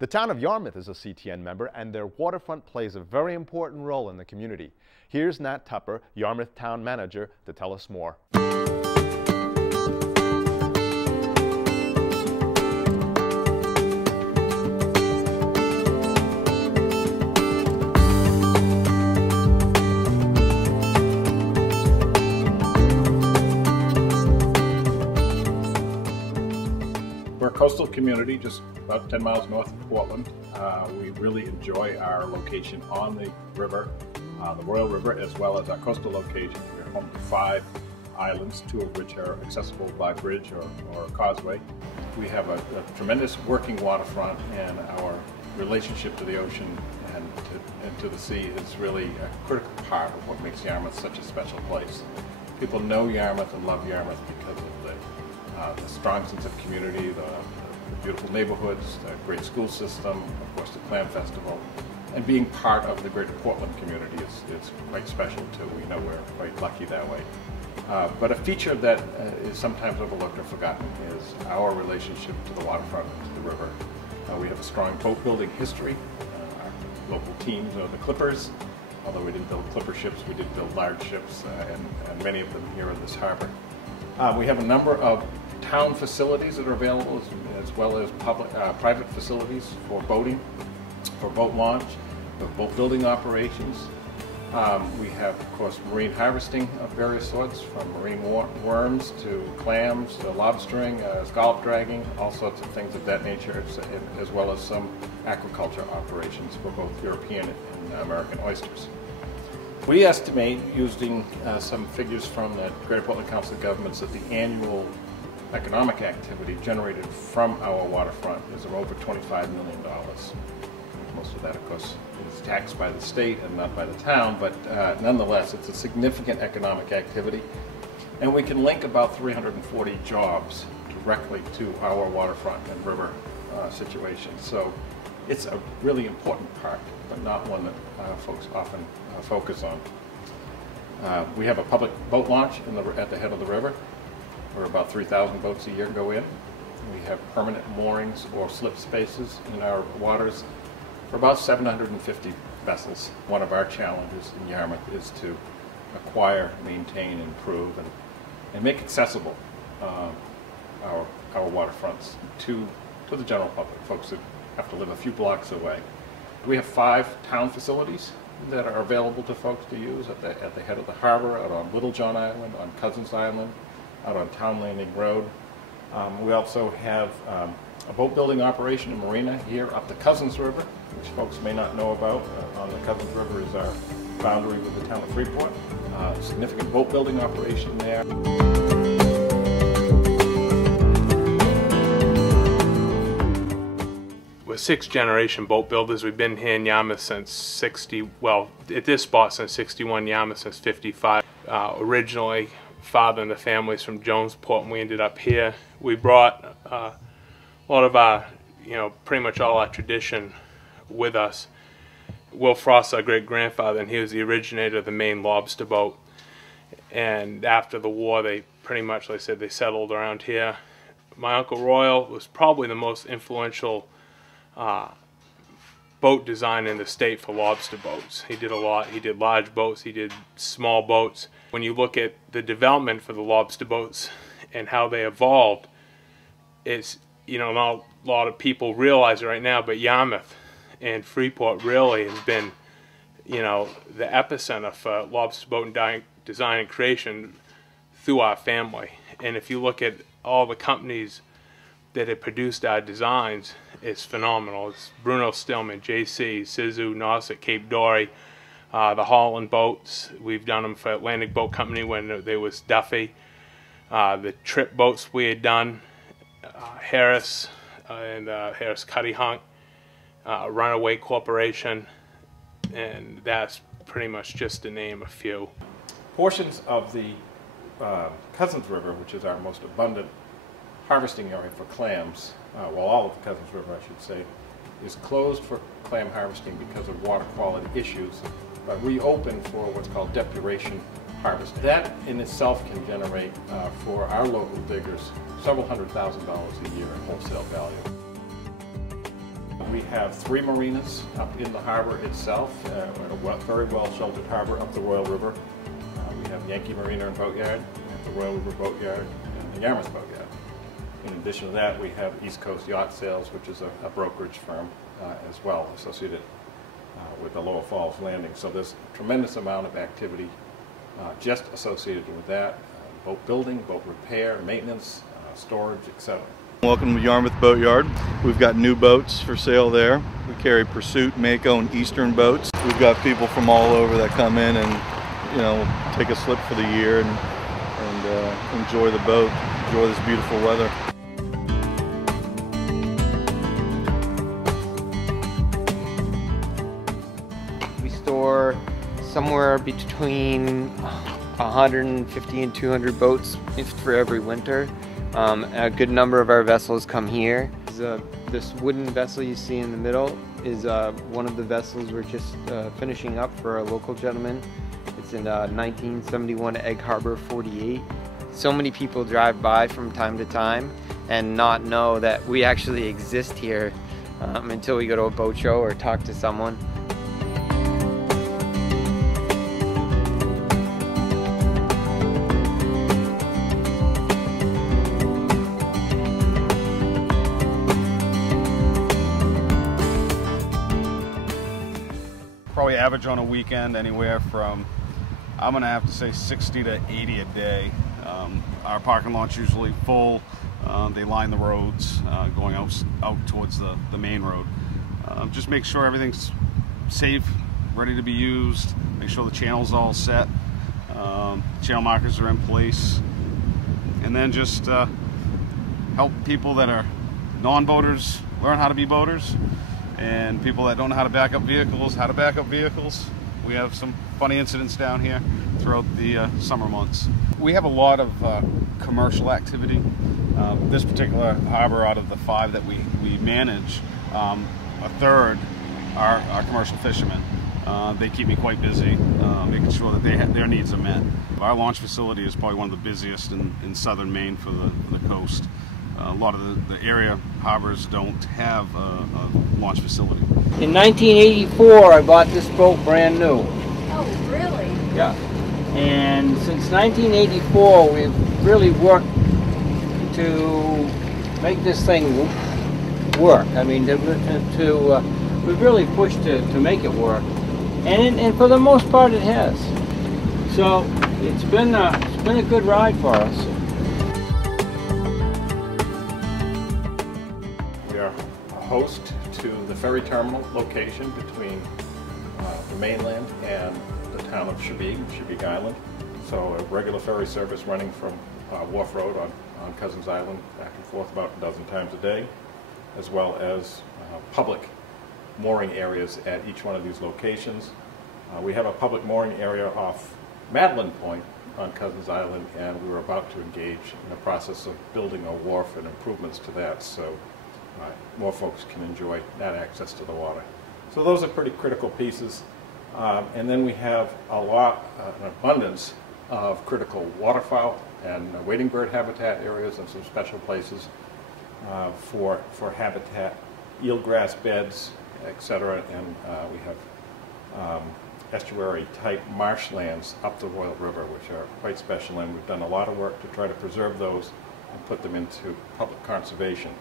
The town of Yarmouth is a CTN member, and their waterfront plays a very important role in the community. Here's Nat Tupper, Yarmouth Town Manager, to tell us more. We're a coastal community just about 10 miles north of Portland. We really enjoy our location on the river, the Royal River, as well as our coastal location. We're home to 5 islands, 2 of which are accessible by bridge or causeway. We have a tremendous working waterfront, and our relationship to the ocean and to the sea is really a critical part of what makes Yarmouth such a special place. People know Yarmouth and love Yarmouth because of the strong sense of community, the beautiful neighborhoods, the great school system, of course the Clam Festival, and being part of the greater Portland community is quite special too. We know we're quite lucky that way. But a feature that is sometimes overlooked or forgotten is our relationship to the waterfront and to the river. We have a strong boat building history. Our local teams are the Clippers. Although we didn't build clipper ships, we did build large ships, and many of them here in this harbor. We have a number of town facilities that are available, as well as private facilities for boating, for boat launch, for boat building operations. We have, of course, marine harvesting of various sorts, from marine worms to clams to lobstering, scallop dragging, all sorts of things of that nature, as well as some aquaculture operations for both European and American oysters. We estimate, using some figures from the Greater Portland Council of Governments, that the annual economic activity generated from our waterfront is over $25 million. Most of that, of course, is taxed by the state and not by the town, but nonetheless, it's a significant economic activity. And we can link about 340 jobs directly to our waterfront and river situation. So it's a really important part, but not one that folks often focus on. We have a public boat launch at the head of the river, where about 3,000 boats a year go in. We have permanent moorings or slip spaces in our waters for about 750 vessels. One of our challenges in Yarmouth is to acquire, maintain, improve, and make accessible our waterfronts to the general public, folks that have to live a few blocks away. We have 5 town facilities that are available to folks to use at the head of the harbor, out on Little John Island, on Cousins Island, out on Town Landing Road. We also have a boat building operation in marina here up the Cousins River, which folks may not know about. On the Cousins River is our boundary with the town of Freeport. Significant boat building operation there. We're 6th-generation boat builders. We've been here in Yarmouth since at this spot since 61, Yarmouth since 55. Originally, father and the family's from Jonesport, and we ended up here. We brought a lot of our, pretty much all our tradition with us. Will Frost, our great-grandfather, and he was the originator of the Maine lobster boat. And after the war, they pretty much, like I said, they settled around here. My Uncle Royal was probably the most influential boat design in the state for lobster boats. He did a lot. He did large boats, he did small boats. When you look at the development for the lobster boats and how they evolved, it's, not a lot of people realize it right now, but Yarmouth and Freeport really has been, the epicenter for lobster boat and design and creation through our family. And if you look at all the companies that have produced our designs, it's phenomenal. It's Bruno Stillman, JC, Sizu, Nauset, Cape Dory, the Holland boats. We've done them for Atlantic Boat Company when there was Duffy. The trip boats we had done, Harris and Harris Cuddy Hunk, Runaway Corporation, and that's pretty much just to name a few. Portions of the Cousins River, which is our most abundant harvesting area for clams, well, all of the Cousins River, I should say, is closed for clam harvesting because of water quality issues, but reopened for what's called depuration harvesting. That in itself can generate, for our local diggers, several $100,000 a year in wholesale value. We have 3 marinas up in the harbor itself, a very well-sheltered harbor up the Royal River. We have Yankee Marina and Boatyard, the Royal River Boatyard, and the Yarmouth Boatyard. In addition to that, we have East Coast Yacht Sales, which is a brokerage firm as well, associated with the Lower Falls Landing. So there's a tremendous amount of activity just associated with that. Boat building, boat repair, maintenance, storage, etc. Welcome to Yarmouth Boatyard. We've got new boats for sale there. We carry Pursuit, Mako, and Eastern boats. We've got people from all over that come in and, take a slip for the year and enjoy the boat, enjoy this beautiful weather. We store somewhere between 150 and 200 boats for every winter. A good number of our vessels come here. This wooden vessel you see in the middle is one of the vessels we're just finishing up for a local gentleman. It's in 1971 Egg Harbor 48. So many people drive by from time to time and not know that we actually exist here until we go to a boat show or talk to someone. Probably average on a weekend anywhere from, I'm going to have to say, 60 to 80 a day. Our parking lot's usually full. They line the roads going out towards the main road. Just make sure everything's safe, ready to be used. Make sure the channel's all set. Channel markers are in place. And then just help people that are non-boaters learn how to be boaters. And people that don't know how to back up vehicles, how to back up vehicles. We have some funny incidents down here throughout the summer months. We have a lot of commercial activity. This particular harbor, out of the 5 that we manage, a third are commercial fishermen. They keep me quite busy, making sure that their needs are met. Our launch facility is probably one of the busiest in southern Maine for the coast. A lot of the area harbors don't have a launch facility. In 1984, I bought this boat brand new. Oh, really? Yeah. And since 1984, we've really worked to make this thing work. I mean, we've really pushed to make it work, and for the most part, it has. So it's been a good ride for us. Host to the ferry terminal location between the mainland and the town of Chebeague Island. So a regular ferry service running from Wharf Road on Cousins Island back and forth about a dozen times a day, as well as public mooring areas at each one of these locations. We have a public mooring area off Madeline Point on Cousins Island, and we were about to engage in the process of building a wharf and improvements to that, so more folks can enjoy that access to the water. So those are pretty critical pieces. And then we have an abundance of critical waterfowl and wading bird habitat areas and some special places for habitat, eelgrass beds, etc. And we have estuary type marshlands up the Royal River, which are quite special, and we've done a lot of work to try to preserve those and put them into public conservation.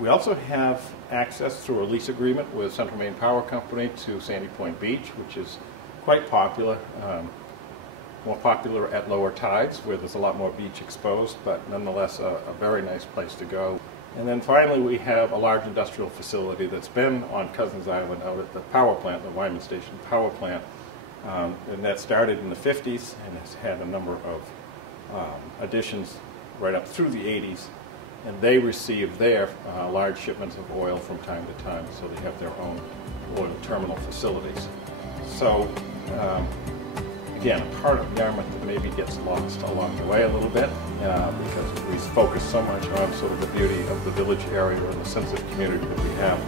We also have access through a lease agreement with Central Maine Power Company to Sandy Point Beach, which is quite popular, more popular at lower tides where there's a lot more beach exposed, but nonetheless a very nice place to go. And then finally we have a large industrial facility that's been on Cousins Island out at the power plant, the Wyman Station power plant, and that started in the 50s and has had a number of additions right up through the 80s. And they receive their large shipments of oil from time to time, so they have their own oil terminal facilities. So, again, a part of Yarmouth that maybe gets lost along the way a little bit because we focus so much on sort of the beauty of the village area and the sense of community that we have.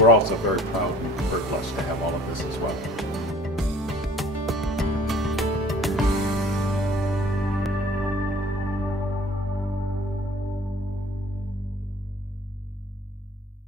We're also very proud and very blessed to have all of this as well.